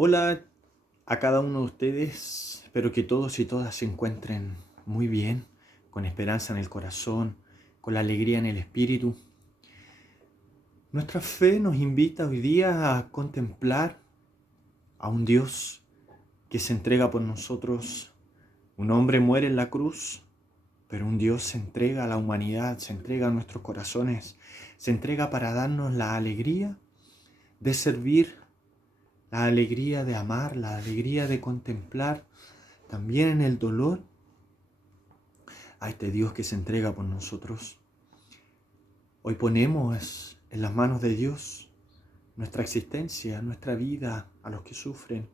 Hola a cada uno de ustedes, espero que todos y todas se encuentren muy bien, con esperanza en el corazón, con la alegría en el espíritu. Nuestra fe nos invita hoy día a contemplar a un Dios que se entrega por nosotros. Un hombre muere en la cruz, pero un Dios se entrega a la humanidad, se entrega a nuestros corazones, se entrega para darnos la alegría de servir, la alegría de amar, la alegría de contemplar también en el dolor a este Dios que se entrega por nosotros. Hoy ponemos en las manos de Dios nuestra existencia, nuestra vida, a los que sufren.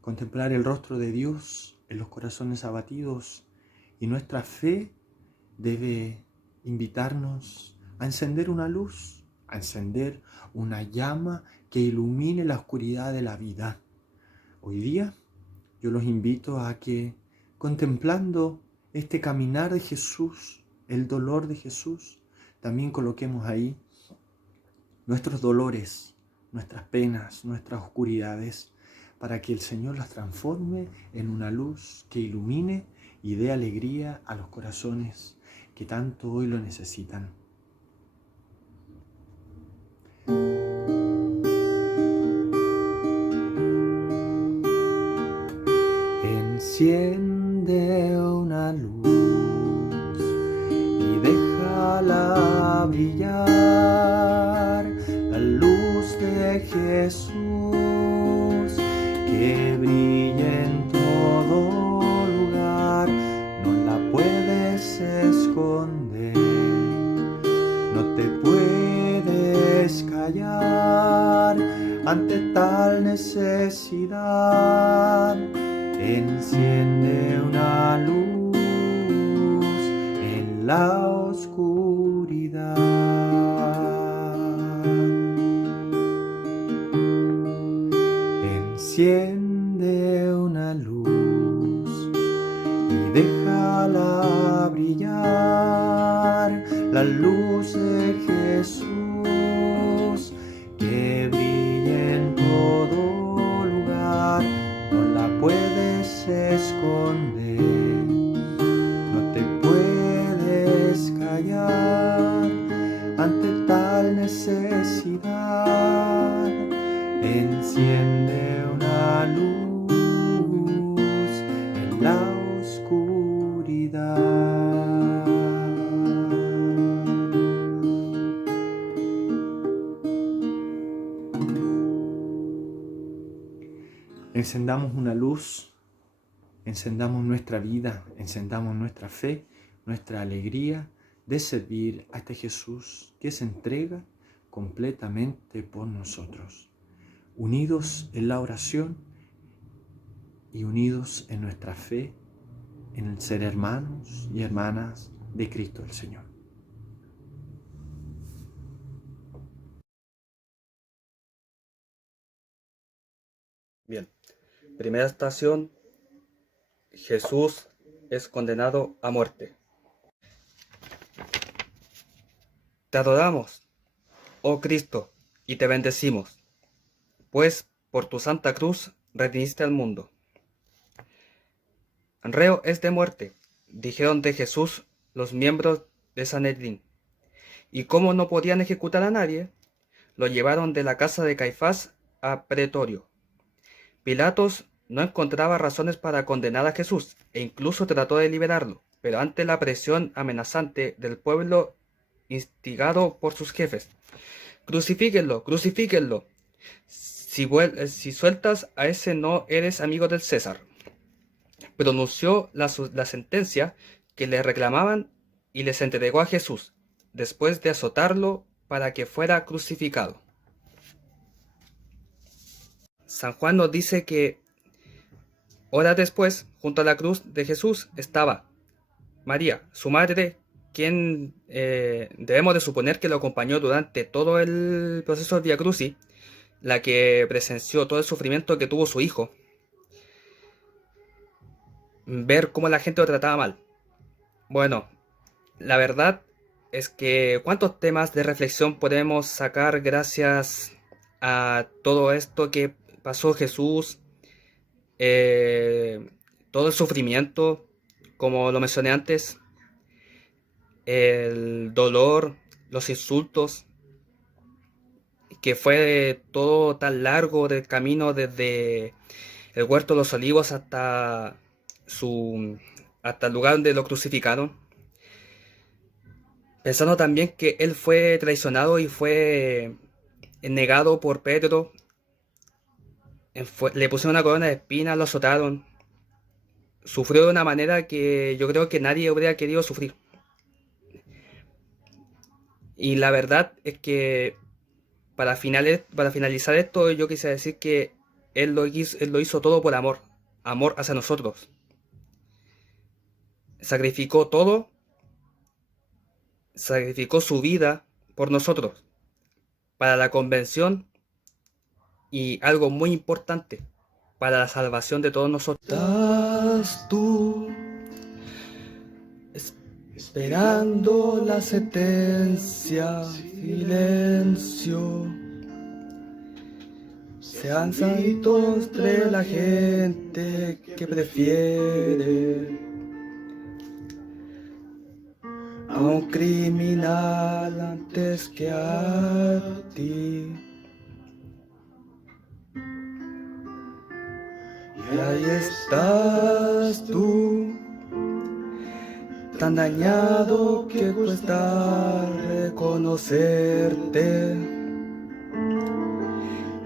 Contemplar el rostro de Dios en los corazones abatidos, y nuestra fe debe invitarnos a encender una luz, a encender una llama que ilumine la oscuridad de la vida. Hoy día yo los invito a que, contemplando este caminar de Jesús, el dolor de Jesús, también coloquemos ahí nuestros dolores, nuestras penas, nuestras oscuridades, para que el Señor las transforme en una luz que ilumine y dé alegría a los corazones que tanto hoy lo necesitan. Enciende una luz y déjala brillar, la luz de Jesús que brilla en todo lugar. No la puedes esconder, no te puedes callar ante tal necesidad. Enciende una luz en la oscuridad. Enciende una luz y déjala brillar, la luz de Jesús que brilla en todo lugar. No la puedes esconder, no te puedes callar ante tal necesidad. Enciende una luz en la oscuridad. Encendamos una luz, encendamos nuestra vida, encendamos nuestra fe, nuestra alegría de servir a este Jesús que se entrega completamente por nosotros, unidos en la oración y unidos en nuestra fe, en el ser hermanos y hermanas de Cristo el Señor. Bien, primera estación, Jesús es condenado a muerte. Te adoramos, oh Cristo, y te bendecimos, pues por tu santa cruz redimiste al mundo. Reo es de muerte, dijeron de Jesús los miembros de Sanedrín, y como no podían ejecutar a nadie, lo llevaron de la casa de Caifás a Pretorio. Pilatos no encontraba razones para condenar a Jesús e incluso trató de liberarlo, pero ante la presión amenazante del pueblo instigado por sus jefes: «Crucifíquenlo, crucifíquenlo. Si sueltas a ese no eres amigo del César». Pronunció la sentencia que le reclamaban y les entregó a Jesús, después de azotarlo para que fuera crucificado. San Juan nos dice que horas después, junto a la cruz de Jesús, estaba María, su madre, quien debemos de suponer que lo acompañó durante todo el proceso del Vía Crucis, la que presenció todo el sufrimiento que tuvo su hijo, ver cómo la gente lo trataba mal. Bueno, la verdad es que cuántos temas de reflexión podemos sacar gracias a todo esto que pasó Jesús, todo el sufrimiento, como lo mencioné antes, el dolor, los insultos, que fue todo tan largo del camino desde el huerto de los olivos hasta el lugar donde lo crucificaron. Pensando también que él fue traicionado y fue negado por Pedro, le pusieron una corona de espinas, lo azotaron, sufrió de una manera que yo creo que nadie hubiera querido sufrir. Y la verdad es que para finalizar esto, yo quisiera decir que él lo hizo todo por amor, amor hacia nosotros. Sacrificó todo, sacrificó su vida por nosotros, para la convención y algo muy importante, para la salvación de todos nosotros. Estás tú esperando la sentencia, silencio. Sean sabidos entre la gente que prefiere a un criminal antes que a ti. Y ahí estás tú, tan dañado que cuesta reconocerte.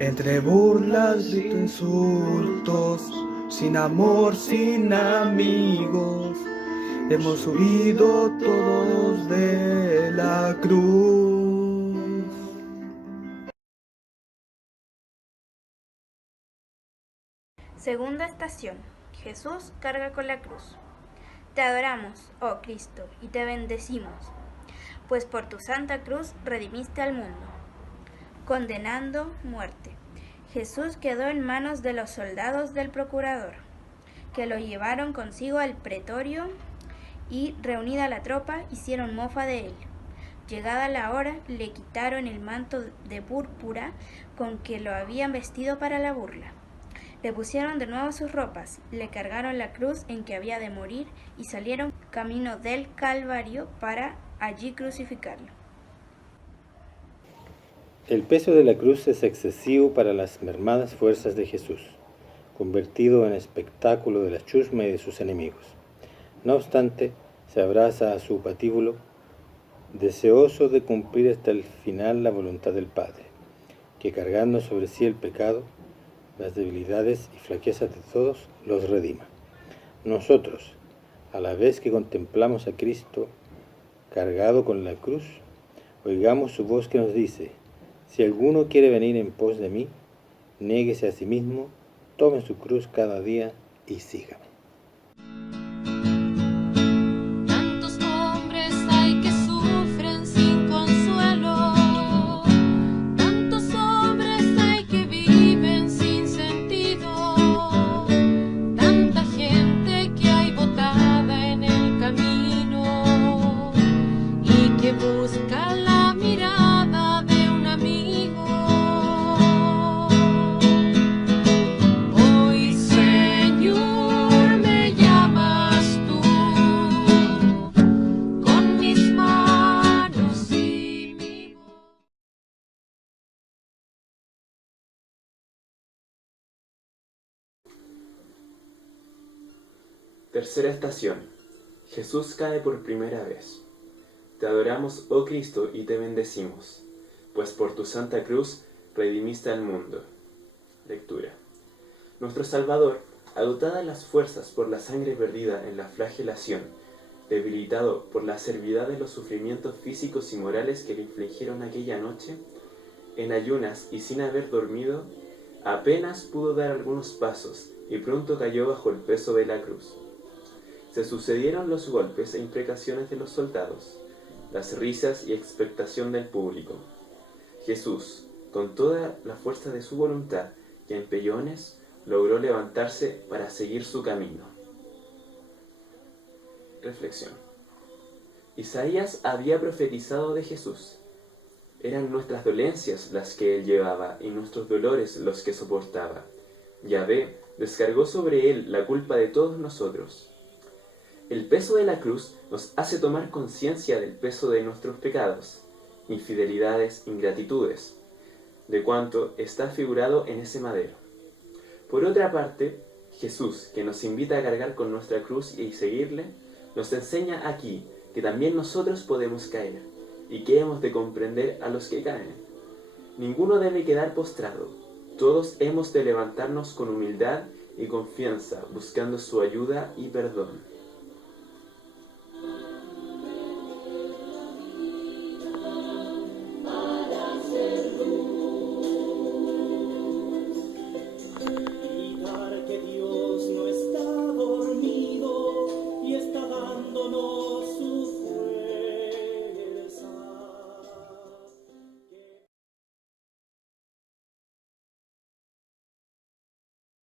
Entre burlas y insultos, sin amor, sin amigos, hemos subido todos de la cruz. Segunda estación. Jesús carga con la cruz. Te adoramos, oh Cristo, y te bendecimos, pues por tu santa cruz redimiste al mundo. Condenando muerte. Jesús quedó en manos de los soldados del procurador, que lo llevaron consigo al pretorio y, reunida la tropa, hicieron mofa de él. Llegada la hora, le quitaron el manto de púrpura con que lo habían vestido para la burla. Le pusieron de nuevo sus ropas, le cargaron la cruz en que había de morir y salieron camino del Calvario para allí crucificarlo. El peso de la cruz es excesivo para las mermadas fuerzas de Jesús, convertido en espectáculo de la chusma y de sus enemigos. No obstante, se abraza a su patíbulo, deseoso de cumplir hasta el final la voluntad del Padre, que cargando sobre sí el pecado, las debilidades y flaquezas de todos, los redima. Nosotros, a la vez que contemplamos a Cristo cargado con la cruz, oigamos su voz que nos dice: si alguno quiere venir en pos de mí, niéguese a sí mismo, tome su cruz cada día y sígame. Tantos hombres hay que sufren sin consuelo, tantos hombres hay que viven sin sentido, tanta gente que hay botada en el camino y que busca la mirada de un amigo. Hoy, Señor, me llamas tú con mis manos y mi voz. Tercera estación. Jesús cae por primera vez. Te adoramos, oh Cristo, y te bendecimos, pues por tu santa cruz redimiste al mundo. Lectura. Nuestro Salvador, agotadas las fuerzas por la sangre perdida en la flagelación, debilitado por la acervidad de los sufrimientos físicos y morales que le infligieron aquella noche, en ayunas y sin haber dormido, apenas pudo dar algunos pasos y pronto cayó bajo el peso de la cruz. Se sucedieron los golpes e imprecaciones de los soldados, las risas y expectación del público. Jesús, con toda la fuerza de su voluntad y a empellones, logró levantarse para seguir su camino. Reflexión. Isaías había profetizado de Jesús. Eran nuestras dolencias las que Él llevaba y nuestros dolores los que soportaba. Yahvé descargó sobre Él la culpa de todos nosotros. El peso de la cruz nos hace tomar conciencia del peso de nuestros pecados, infidelidades, ingratitudes, de cuanto está figurado en ese madero. Por otra parte, Jesús, que nos invita a cargar con nuestra cruz y seguirle, nos enseña aquí que también nosotros podemos caer y que hemos de comprender a los que caen. Ninguno debe quedar postrado, todos hemos de levantarnos con humildad y confianza, buscando su ayuda y perdón. Que Dios no está dormido y está dándonos su fuerza.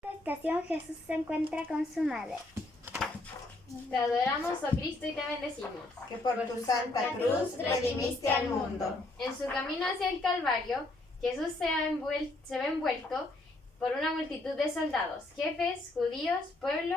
En esta estación Jesús se encuentra con su madre. Te adoramos, oh Cristo, y te bendecimos, que por tu santa cruz redimiste al mundo. En su camino hacia el Calvario, Jesús se ve envuelto por una multitud de soldados, jefes, judíos, pueblo,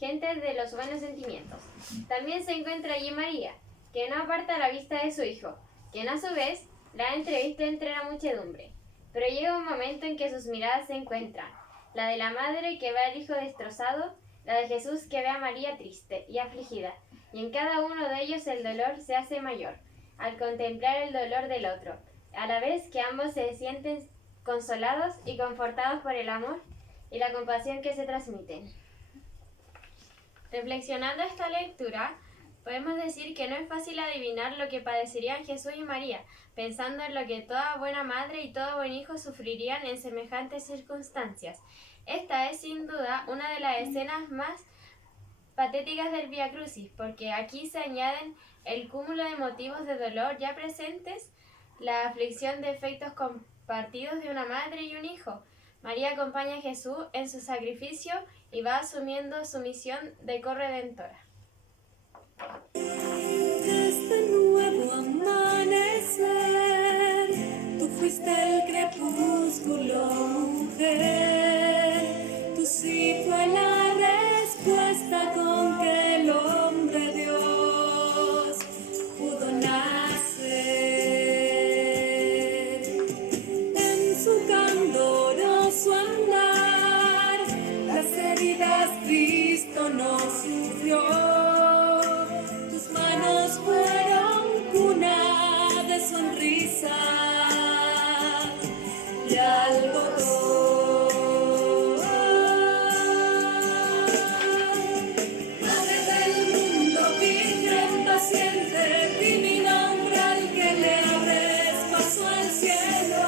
gente de los buenos sentimientos. También se encuentra allí María, que no aparta la vista de su hijo, quien a su vez la ha entrevisto entre la muchedumbre. Pero llega un momento en que sus miradas se encuentran, la de la madre que ve al hijo destrozado, la de Jesús que ve a María triste y afligida, y en cada uno de ellos el dolor se hace mayor, al contemplar el dolor del otro, a la vez que ambos se sienten consolados y confortados por el amor y la compasión que se transmiten. Reflexionando esta lectura, podemos decir que no es fácil adivinar lo que padecerían Jesús y María, pensando en lo que toda buena madre y todo buen hijo sufrirían en semejantes circunstancias. Esta es sin duda una de las escenas más patéticas del Vía Crucis, porque aquí se añaden el cúmulo de motivos de dolor ya presentes, la aflicción de efectos compartidos de una madre y un hijo. María acompaña a Jesús en su sacrificio y va asumiendo su misión de corredentora. Este nuevo amanecer, tú fuiste el crepúsculo, mujer. Tú sí fue la respuesta con que el hombre Dios pudo nacer. En su candoroso andar, las heridas Cristo no sufrió. Tus manos fueron cuna de sonrisa y algodón. Madre del mundo, virgen paciente, divina umbral que le abres paso al cielo.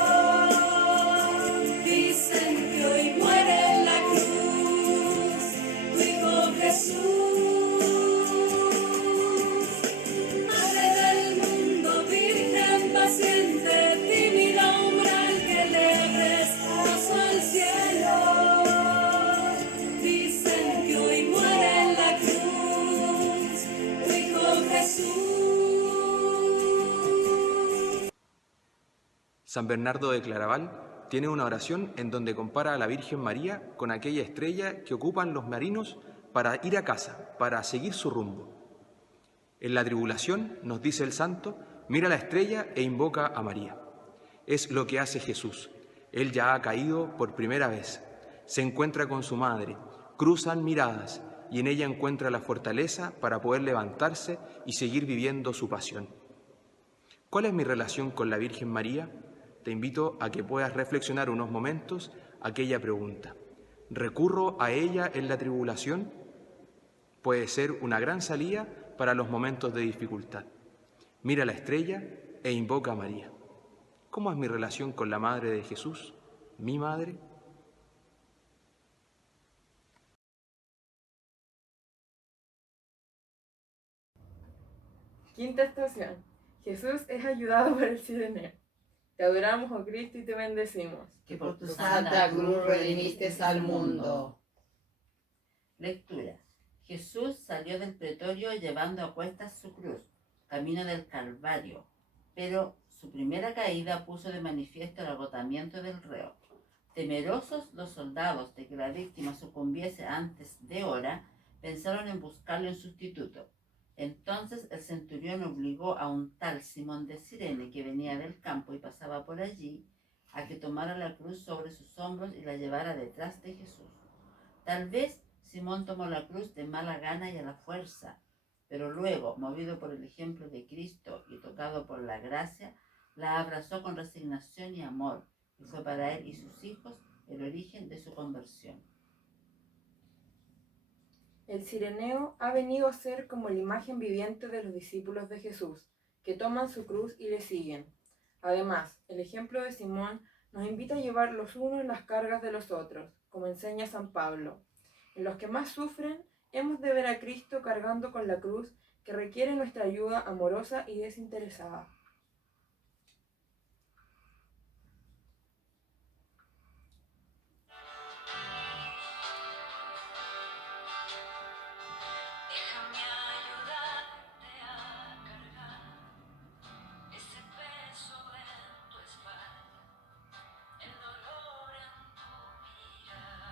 Dicen que hoy muere en la cruz tu hijo Jesús. Madre del mundo, virgen paciente, divina umbral que le abres paso al cielo. Dicen que hoy muere en la cruz tu hijo Jesús. San Bernardo de Claraval tiene una oración en donde compara a la Virgen María con aquella estrella que ocupan los marinos para ir a casa, para seguir su rumbo. En la tribulación, nos dice el santo, mira la estrella e invoca a María. Es lo que hace Jesús. Él ya ha caído por primera vez. Se encuentra con su madre, cruzan miradas y en ella encuentra la fortaleza para poder levantarse y seguir viviendo su pasión. ¿Cuál es mi relación con la Virgen María? Te invito a que puedas reflexionar unos momentos aquella pregunta. ¿Recurro a ella en la tribulación? Puede ser una gran salida para los momentos de dificultad. Mira la estrella e invoca a María. ¿Cómo es mi relación con la Madre de Jesús, mi Madre? Quinta estación. Jesús es ayudado por el sireneo. Te adoramos, oh Cristo, y te bendecimos. Que por tu santa cruz redimiste al mundo. Lectura. Jesús salió del pretorio llevando a cuestas su cruz, camino del Calvario, pero Su primera caída puso de manifiesto el agotamiento del reo. Temerosos los soldados de que la víctima sucumbiese antes de hora, pensaron en buscarle un sustituto. Entonces el centurión obligó a un tal Simón de Cirene, que venía del campo y pasaba por allí, a que tomara la cruz sobre sus hombros y la llevara detrás de Jesús. Tal vez Simón tomó la cruz de mala gana y a la fuerza, pero luego, movido por el ejemplo de Cristo y tocado por la gracia, la abrazó con resignación y amor, y fue para él y sus hijos el origen de su conversión. El cireneo ha venido a ser como la imagen viviente de los discípulos de Jesús, que toman su cruz y le siguen. Además, el ejemplo de Simón nos invita a llevar los unos las cargas de los otros, como enseña San Pablo. En los que más sufren, hemos de ver a Cristo cargando con la cruz que requiere nuestra ayuda amorosa y desinteresada. Déjame ayudarte a cargar ese peso en tu espalda, el dolor en tu mirada.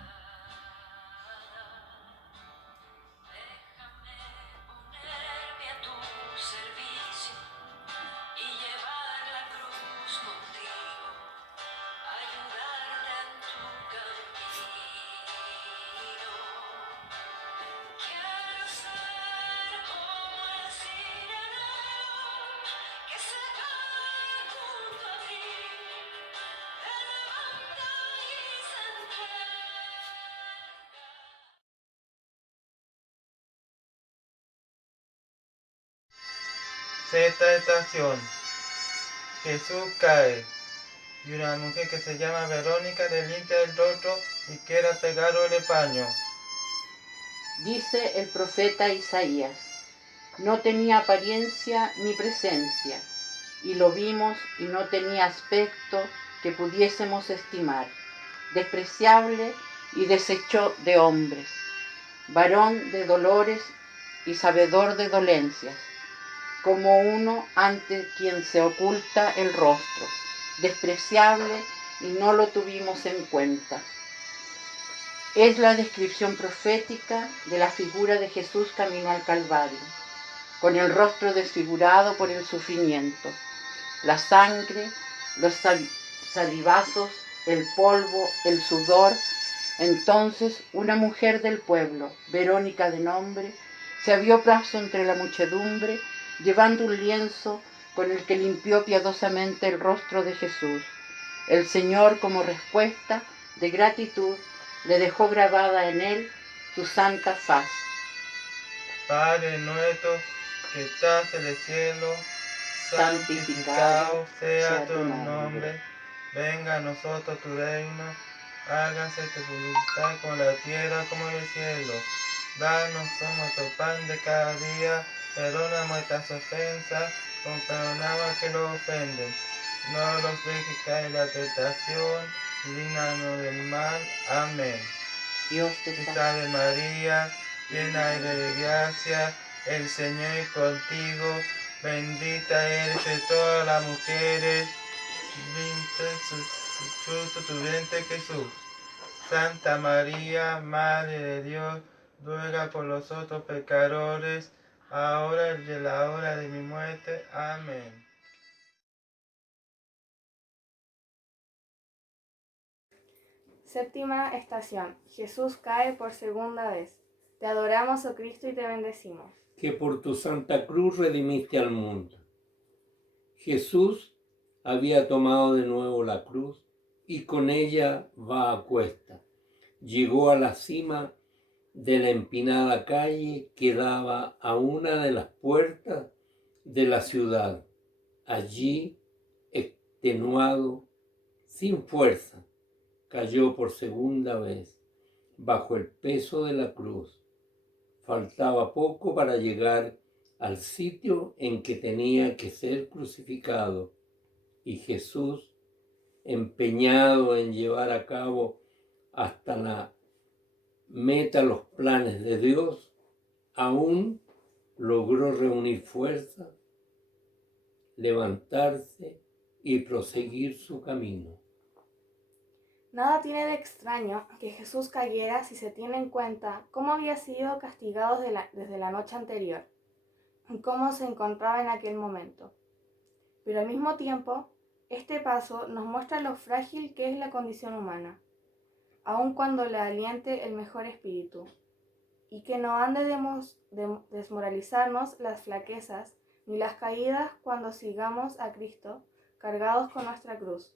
Déjame ponerme a tu servicio y llevar la cruz contigo, ayudarte en tu camino. Quiero ser como el cireneo que se cae junto a ti, te levanta y se entrega. Sexta estación. Jesús cae y una mujer que se llama Verónica le limpia el rostro y quiere pegarle el paño. Dice el profeta Isaías: no tenía apariencia ni presencia, y lo vimos y no tenía aspecto que pudiésemos estimar, despreciable y deshecho de hombres, varón de dolores y sabedor de dolencias, como uno ante quien se oculta el rostro, despreciable y no lo tuvimos en cuenta. Es la descripción profética de la figura de Jesús camino al Calvario, con el rostro desfigurado por el sufrimiento, la sangre, los salivazos, el polvo, el sudor. Entonces una mujer del pueblo, Verónica de nombre, se abrió paso entre la muchedumbre, llevando un lienzo con el que limpió piadosamente el rostro de Jesús. El Señor, como respuesta de gratitud, le dejó grabada en él su santa faz. Padre nuestro que estás en el cielo, santificado sea tu nombre. Venga a nosotros tu reino, hágase tu voluntad con la tierra como en el cielo. Danos nuestro pan de cada día, perdona nuestras ofensas, como perdonamos que nos ofenden. No los dejes caer en la tentación, líbranos del mal. Amén. Dios te salve María, llena eres de gracia, el Señor es contigo, bendita eres de todas las mujeres, bendito es su fruto tu vientre Jesús. Santa María, Madre de Dios, ruega por nosotros pecadores, ahora y en la hora de mi muerte. Amén. Séptima estación. Jesús cae por segunda vez. Te adoramos, oh Cristo, y te bendecimos. Que por tu santa cruz redimiste al mundo. Jesús había tomado de nuevo la cruz y con ella va a cuesta. Llegó a la cima de la empinada calle que daba a una de las puertas de la ciudad. Allí, extenuado, sin fuerza, cayó por segunda vez bajo el peso de la cruz. Faltaba poco para llegar al sitio en que tenía que ser crucificado, y Jesús, empeñado en llevar a cabo hasta la meta los planes de Dios, aún logró reunir fuerza, levantarse y proseguir su camino. Nada tiene de extraño que Jesús cayera si se tiene en cuenta cómo había sido castigado desde la noche anterior y cómo se encontraba en aquel momento. Pero al mismo tiempo, este paso nos muestra lo frágil que es la condición humana, aun cuando le aliente el mejor espíritu, y que no han de desmoralizarnos las flaquezas ni las caídas cuando sigamos a Cristo cargados con nuestra cruz.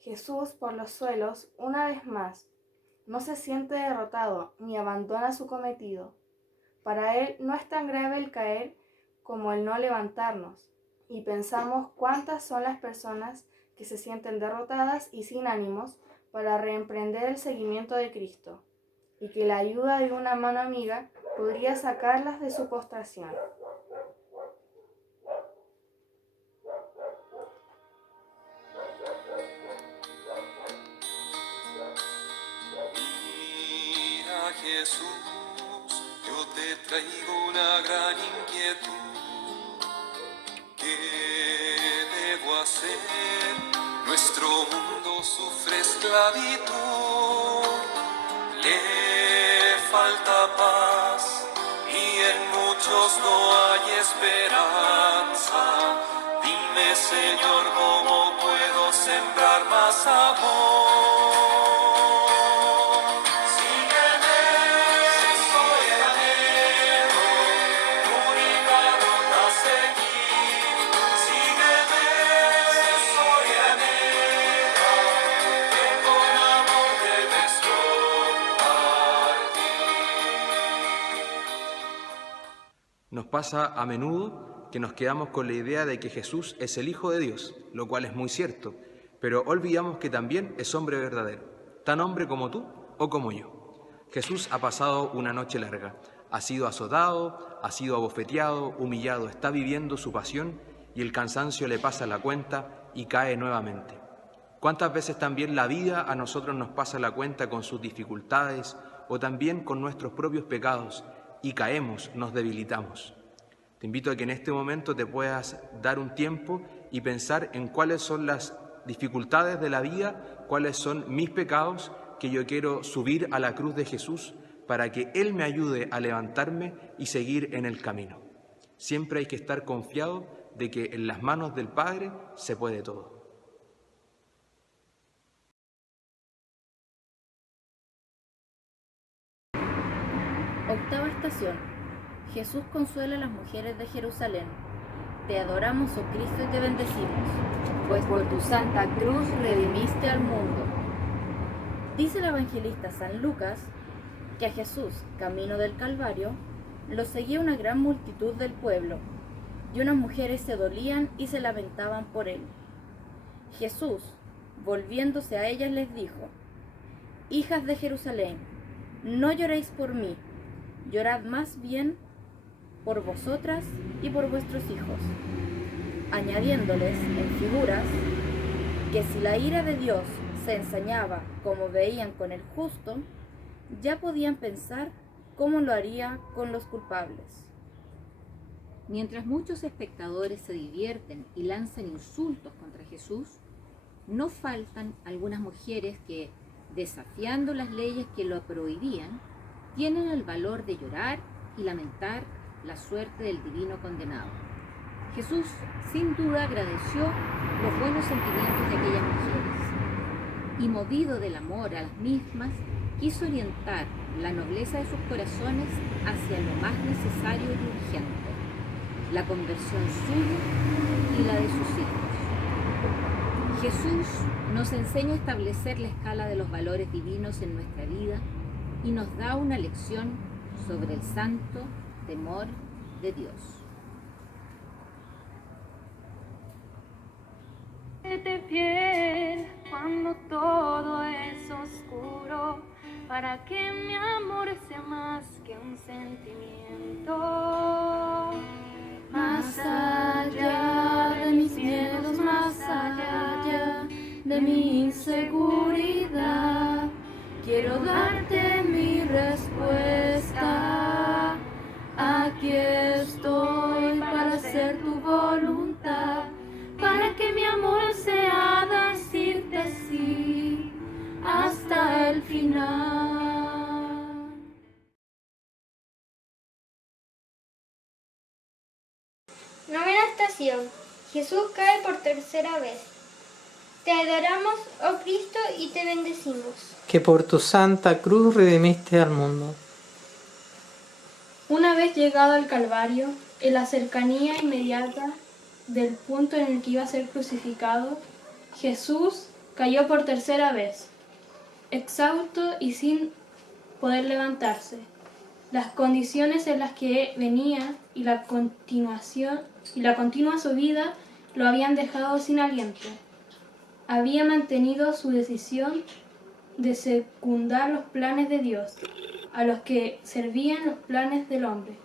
Jesús, por los suelos, una vez más, no se siente derrotado ni abandona su cometido. Para él no es tan grave el caer como el no levantarnos, y pensamos cuántas son las personas que se sienten derrotadas y sin ánimos para reemprender el seguimiento de Cristo, y que la ayuda de una mano amiga podría sacarlas de su postración. Jesús, yo te traigo una gran inquietud. ¿Qué debo hacer? Nuestro mundo sufre esclavitud. Le falta paz y en muchos no hay esperanza. Dime, Señor, ¿cómo puedo sembrar más amor? Nos pasa a menudo que nos quedamos con la idea de que Jesús es el Hijo de Dios, lo cual es muy cierto, pero olvidamos que también es hombre verdadero, tan hombre como tú o como yo. Jesús ha pasado una noche larga, ha sido azotado, ha sido abofeteado, humillado, está viviendo su pasión y el cansancio le pasa la cuenta y cae nuevamente. ¿Cuántas veces también la vida a nosotros nos pasa la cuenta con sus dificultades o también con nuestros propios pecados? Y caemos, nos debilitamos. Te invito a que en este momento te puedas dar un tiempo y pensar en cuáles son las dificultades de la vida, cuáles son mis pecados que yo quiero subir a la cruz de Jesús para que Él me ayude a levantarme y seguir en el camino. Siempre hay que estar confiado de que en las manos del Padre se puede todo. Octava estación. Jesús consuela a las mujeres de Jerusalén. Te adoramos, oh Cristo, y te bendecimos, pues por tu santa cruz redimiste al mundo. Dice el evangelista San Lucas que a Jesús, camino del Calvario, lo seguía una gran multitud del pueblo, y unas mujeres se dolían y se lamentaban por él. Jesús, volviéndose a ellas, les dijo: Hijas de Jerusalén, no lloréis por mí, llorad más bien por vosotras y por vuestros hijos, añadiéndoles en figuras que si la ira de Dios se ensañaba como veían con el justo, ya podían pensar cómo lo haría con los culpables. Mientras muchos espectadores se divierten y lanzan insultos contra Jesús, no faltan algunas mujeres que, desafiando las leyes que lo prohibían, tienen el valor de llorar y lamentar la suerte del divino condenado. Jesús, sin duda, agradeció los buenos sentimientos de aquellas mujeres y, movido del amor a las mismas, quiso orientar la nobleza de sus corazones hacia lo más necesario y urgente, la conversión suya y la de sus hijos. Jesús nos enseña a establecer la escala de los valores divinos en nuestra vida y nos da una lección sobre el santo temor de Dios. De piel cuando todo es oscuro, para que mi amor sea más que un sentimiento. Más allá de mis miedos, más allá de mi inseguridad, quiero darte mi respuesta. Aquí estoy para hacer tu voluntad, para que mi amor estación. Jesús cae por tercera vez. Te adoramos, oh Cristo, y te bendecimos. Que por tu santa cruz redimiste al mundo. Una vez llegado al Calvario, en la cercanía inmediata del punto en el que iba a ser crucificado, Jesús cayó por tercera vez, exhausto y sin poder levantarse. Las condiciones en las que venía y la continua subida lo habían dejado sin aliento. Había mantenido su decisión de secundar los planes de Dios, a los que servían los planes del hombre,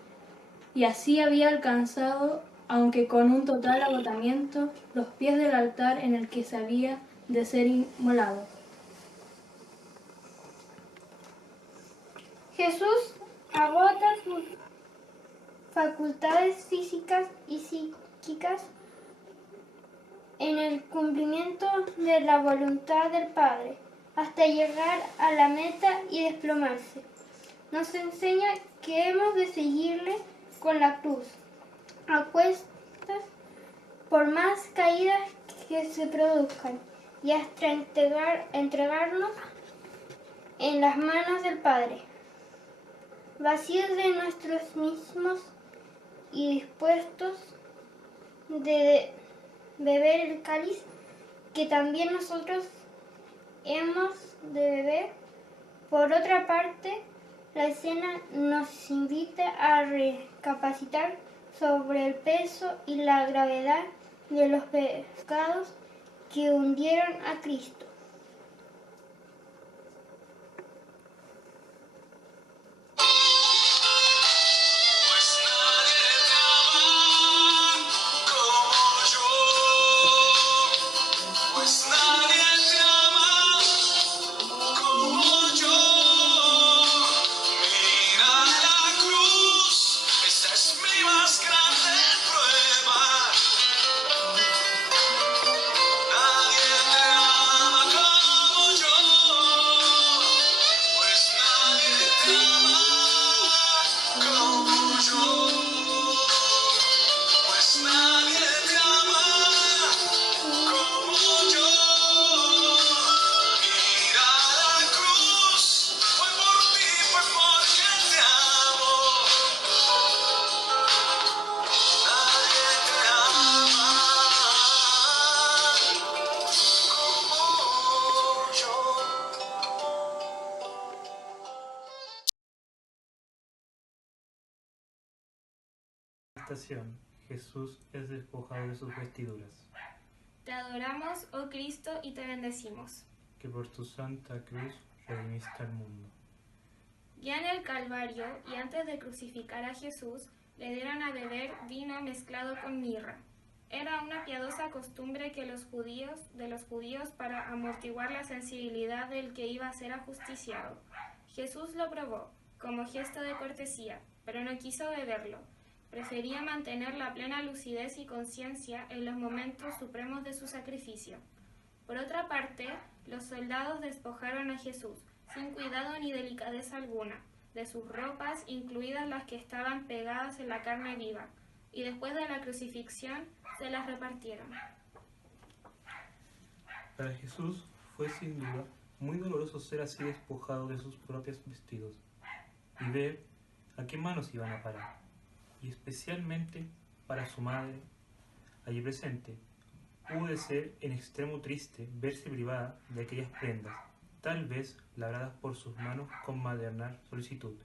y así había alcanzado, aunque con un total agotamiento, los pies del altar en el que se había de ser inmolado. Jesús agota sus facultades físicas y psíquicas en el cumplimiento de la voluntad del Padre, hasta llegar a la meta y desplomarse. Nos enseña que hemos de seguirle con la cruz, a cuestas, por más caídas que se produzcan, y hasta entregarnos en las manos del Padre, vacíos de nosotros mismos y dispuestos de beber el cáliz que también nosotros hemos de beber. Por otra parte, la escena nos invita a recapacitar sobre el peso y la gravedad de los pecados que hundieron a Cristo. Jesús es despojado de sus vestiduras. Te adoramos, oh Cristo, y te bendecimos. Que por tu santa cruz redimiste al mundo. Ya en el Calvario, y antes de crucificar a Jesús, le dieron a beber vino mezclado con mirra. Era una piadosa costumbre de los judíos para amortiguar la sensibilidad del que iba a ser ajusticiado. Jesús lo probó, como gesto de cortesía, pero no quiso beberlo. Prefería mantener la plena lucidez y conciencia en los momentos supremos de su sacrificio. Por otra parte, los soldados despojaron a Jesús, sin cuidado ni delicadeza alguna, de sus ropas, incluidas las que estaban pegadas en la carne viva, y después de la crucifixión se las repartieron. Para Jesús fue sin duda muy doloroso ser así despojado de sus propios vestidos y ver a qué manos iban a parar. Y especialmente para su madre, allí presente, hubo de ser en extremo triste verse privada de aquellas prendas, tal vez labradas por sus manos con maternal solicitud,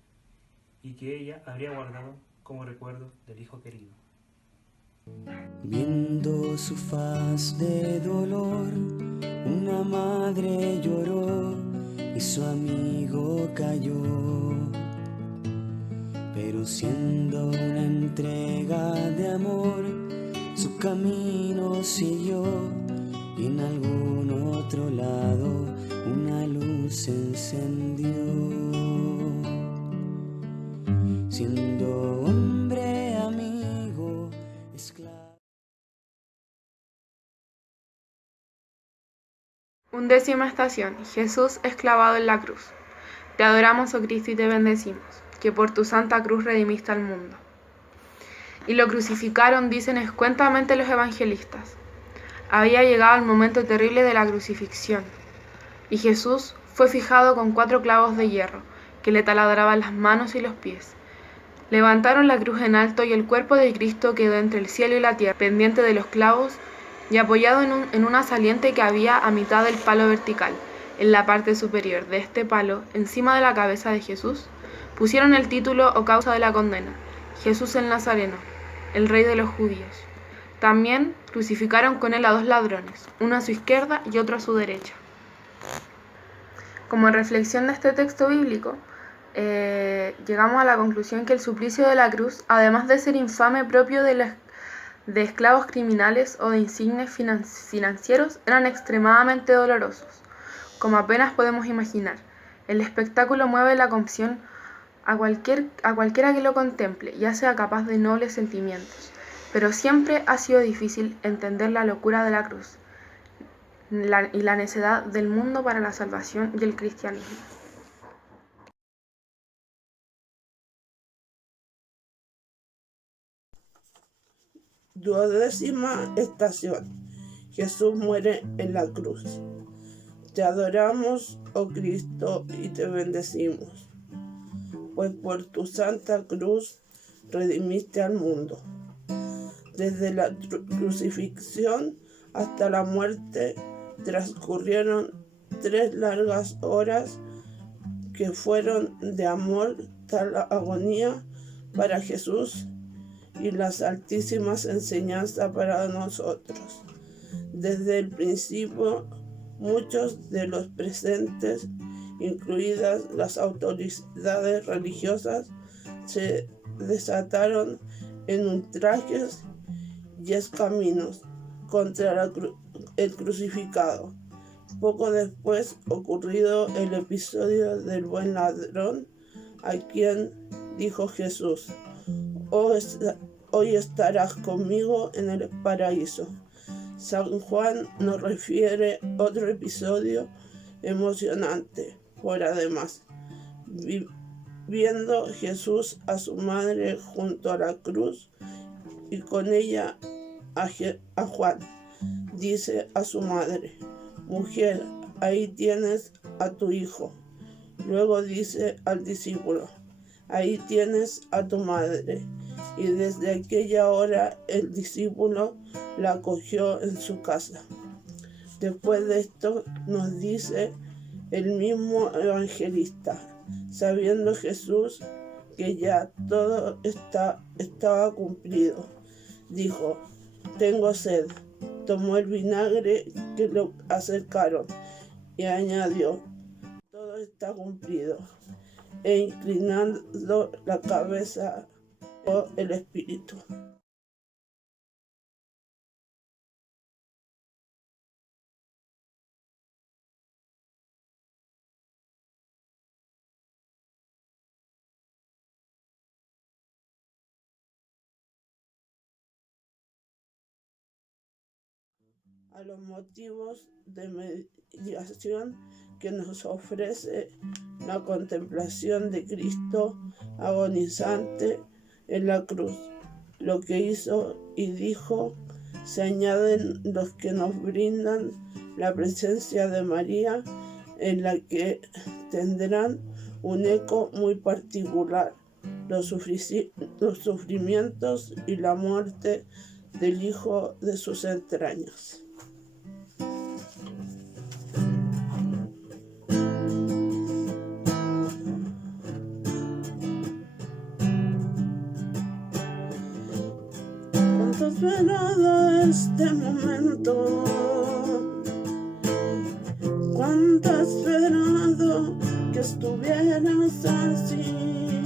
y que ella habría guardado como recuerdo del hijo querido. Viendo su faz de dolor, una madre lloró y su amigo cayó. Pero siendo una entrega de amor, su camino siguió y en algún otro lado una luz se encendió. Siendo hombre, amigo, esclavo. 11ª estación. Jesús es clavado en la cruz. Te adoramos, oh Cristo, y te bendecimos, que por tu santa cruz redimiste al mundo. y lo crucificaron, dicen escuetamente los evangelistas. Había llegado el momento terrible de la crucifixión, y Jesús fue fijado con 4 clavos de hierro, que le taladraban las manos y los pies. Levantaron la cruz en alto y el cuerpo de Cristo quedó entre el cielo y la tierra, pendiente de los clavos y apoyado en una saliente que había a mitad del palo vertical. En la parte superior de este palo, encima de la cabeza de Jesús, pusieron el título o causa de la condena: Jesús el Nazareno, el Rey de los Judíos. También crucificaron con él a 2 ladrones, uno a su izquierda y otro a su derecha. Como reflexión de este texto bíblico, llegamos a la conclusión que el suplicio de la cruz, además de ser infame propio de esclavos criminales o de insignes financieros, eran extremadamente dolorosos, como apenas podemos imaginar. El espectáculo mueve la compasión a cualquiera que lo contemple, ya sea capaz de nobles sentimientos, pero siempre ha sido difícil entender la locura de la cruz y la necedad del mundo para la salvación y el cristianismo. Duodécima estación. Jesús muere en la cruz. Te adoramos, oh Cristo, y te bendecimos, pues por tu santa cruz redimiste al mundo. Desde la crucifixión hasta la muerte transcurrieron 3 largas horas que fueron de amor, tal agonía para Jesús y las altísimas enseñanzas para nosotros. Desde el principio, muchos de los presentes, incluidas las autoridades religiosas, se desataron en ultrajes y escaminos contra el crucificado. Poco después ocurrido el episodio del buen ladrón, a quien dijo Jesús: hoy estarás conmigo en el paraíso. San Juan nos refiere otro episodio emocionante, por además, viendo Jesús a su madre junto a la cruz y con ella a Juan, dice a su madre: mujer, ahí tienes a tu hijo. Luego dice al discípulo: ahí tienes a tu madre. Y desde aquella hora el discípulo la acogió en su casa. Después de esto nos dice el mismo evangelista: sabiendo Jesús que ya todo estaba cumplido, dijo: tengo sed. Tomó el vinagre que le acercaron y añadió: todo está cumplido. E inclinando la cabeza, el espíritu. A los motivos de mediación que nos ofrece la contemplación de Cristo agonizante en la cruz. Lo que hizo y dijo, se añaden los que nos brindan la presencia de María, en la que tendrán un eco muy particular los sufrimientos y la muerte del Hijo de sus entrañas. Cuánto esperado este momento, cuánto esperado que estuvieras así,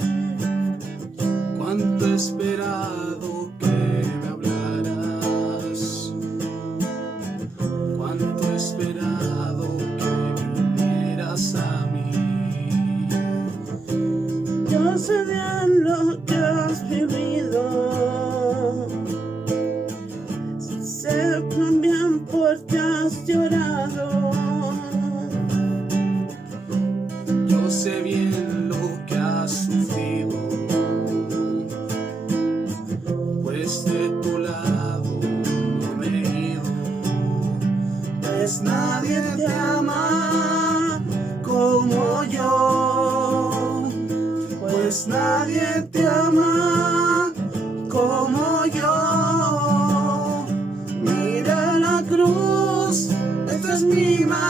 cuánto esperado que me hablaras, cuánto esperado que vinieras a mí. Yo sé bien lo que has vivido, sé bien por qué has llorado. Yo sé bien lo que has sufrido,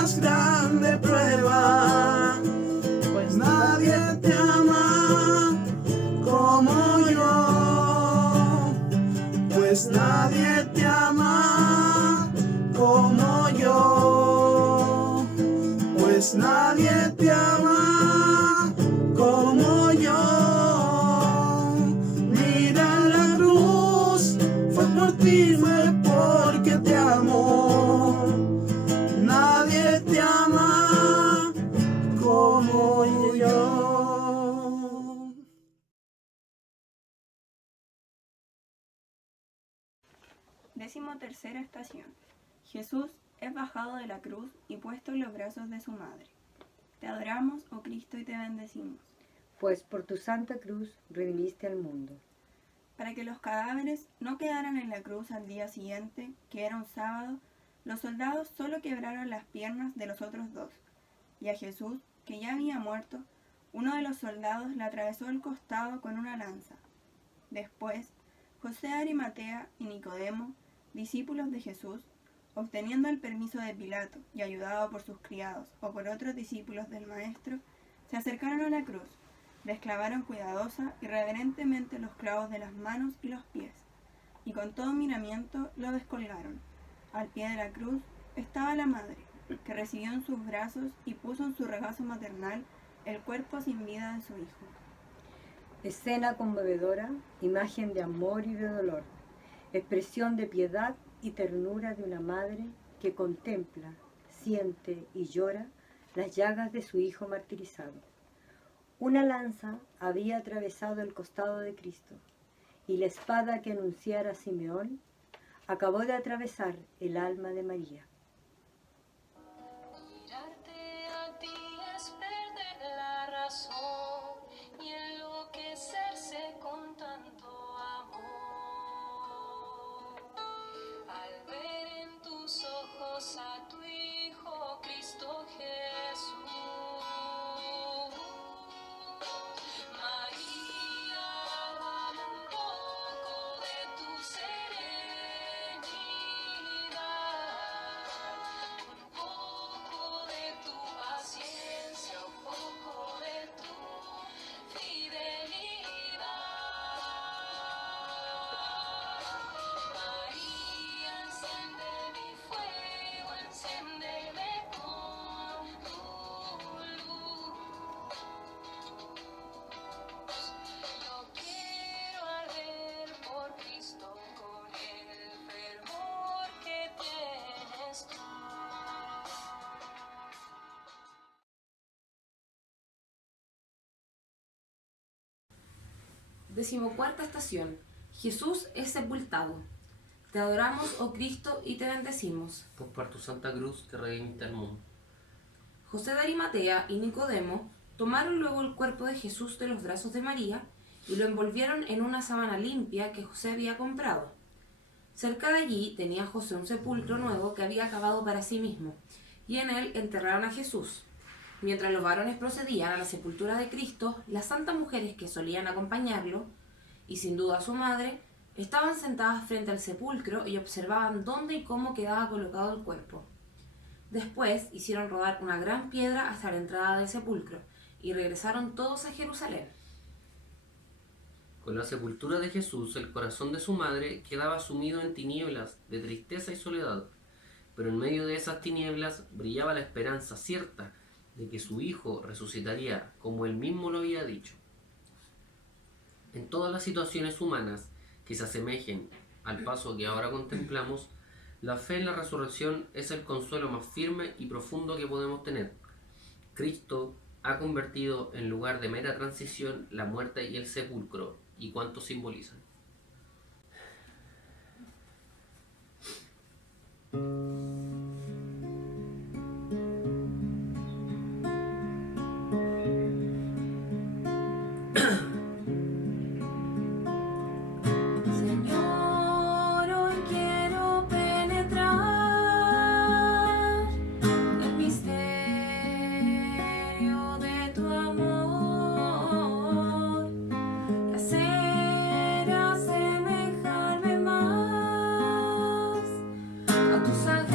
más grande prueba, pues nadie te ama como yo, pues nadie te ama como yo, pues nadie te ama como yo. Mira la cruz, fue por ti, fue porque te amo. Nadie te ama como yo. Decimotercera estación. Jesús es bajado de la cruz y puesto en los brazos de su madre. Te adoramos, oh Cristo, y te bendecimos. Pues por tu santa cruz redimiste al mundo. Para que los cadáveres no quedaran en la cruz al día siguiente, que era un sábado, los soldados solo quebraron las piernas de los otros dos, y a Jesús, que ya había muerto, uno de los soldados le atravesó el costado con una lanza. Después, José de Arimatea y Nicodemo, discípulos de Jesús, obteniendo el permiso de Pilato y ayudado por sus criados o por otros discípulos del Maestro, se acercaron a la cruz, desclavaron cuidadosa y reverentemente los clavos de las manos y los pies, y con todo miramiento lo descolgaron. Al pie de la cruz estaba la madre, que recibió en sus brazos y puso en su regazo maternal el cuerpo sin vida de su hijo. Escena conmovedora, imagen de amor y de dolor, expresión de piedad y ternura de una madre que contempla, siente y llora las llagas de su hijo martirizado. Una lanza había atravesado el costado de Cristo, y la espada que anunciara Simeón acabó de atravesar el alma de María. Mirarte a ti es perder la razón y enloquecerse con tanto amor. Al ver en tus ojos a tu Hijo Cristo Jesús, María, dame un poco de tu serenidad, un poco de tu paciencia, un poco de tu fidelidad. María, enciende mi fuego, enciéndeme con tu luz. Yo quiero arder por Cristo con el fervor que tienes tú. Decimocuarta estación. Jesús es sepultado. Te adoramos, oh Cristo, y te bendecimos. Pues por tu santa cruz que redimiste al mundo. José de Arimatea y Nicodemo tomaron luego el cuerpo de Jesús de los brazos de María y lo envolvieron en una sábana limpia que José había comprado. Cerca de allí tenía José un sepulcro nuevo que había cavado para sí mismo, y en él enterraron a Jesús. Mientras los varones procedían a la sepultura de Cristo, las santas mujeres que solían acompañarlo, y sin duda su madre, estaban sentadas frente al sepulcro y observaban dónde y cómo quedaba colocado el cuerpo. Después hicieron rodar una gran piedra hasta la entrada del sepulcro, y regresaron todos a Jerusalén. Con la sepultura de Jesús, el corazón de su madre quedaba sumido en tinieblas de tristeza y soledad, pero en medio de esas tinieblas brillaba la esperanza cierta de que su hijo resucitaría como él mismo lo había dicho. En todas las situaciones humanas que se asemejen al paso que ahora contemplamos, la fe en la resurrección es el consuelo más firme y profundo que podemos tener. Cristo ha convertido en lugar de mera transición la muerte y el sepulcro, y cuánto simbolizan. Señor, hoy quiero penetrar el misterio de tu amor y hacer asemejarme más a tus ángeles.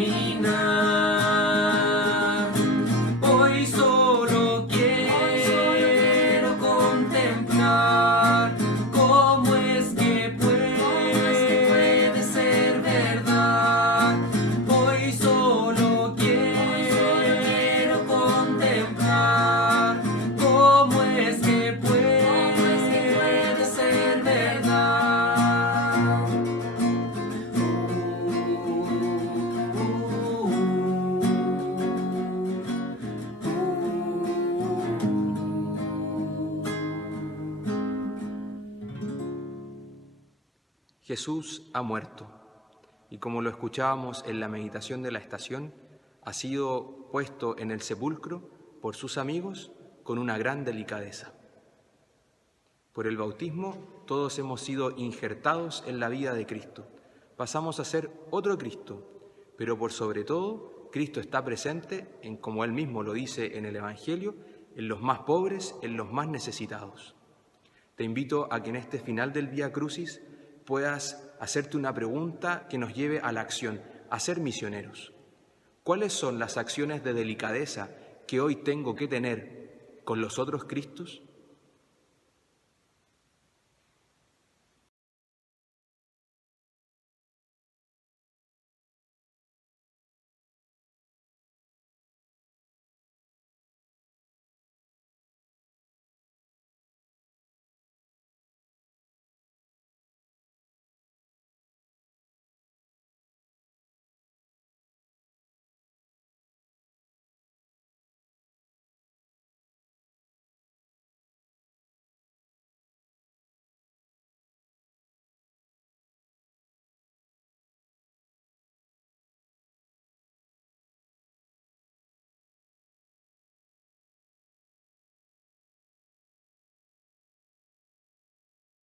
caminar. Hoy solo quiero contemplar cómo es que puede ser verdad. Hoy solo quiero contemplar cómo es que puede ser verdad. Jesús ha muerto, y como lo escuchábamos en la meditación de la estación, ha sido puesto en el sepulcro por sus amigos con una gran delicadeza. Por el bautismo todos hemos sido injertados en la vida de Cristo. Pasamos a ser otro Cristo, pero por sobre todo Cristo está presente en, como Él mismo lo dice en el Evangelio, en los más pobres, en los más necesitados. Te invito a que en este final del Vía Crucis puedas hacerte una pregunta que nos lleve a la acción, a ser misioneros. ¿Cuáles son las acciones de delicadeza que hoy tengo que tener con los otros Cristos?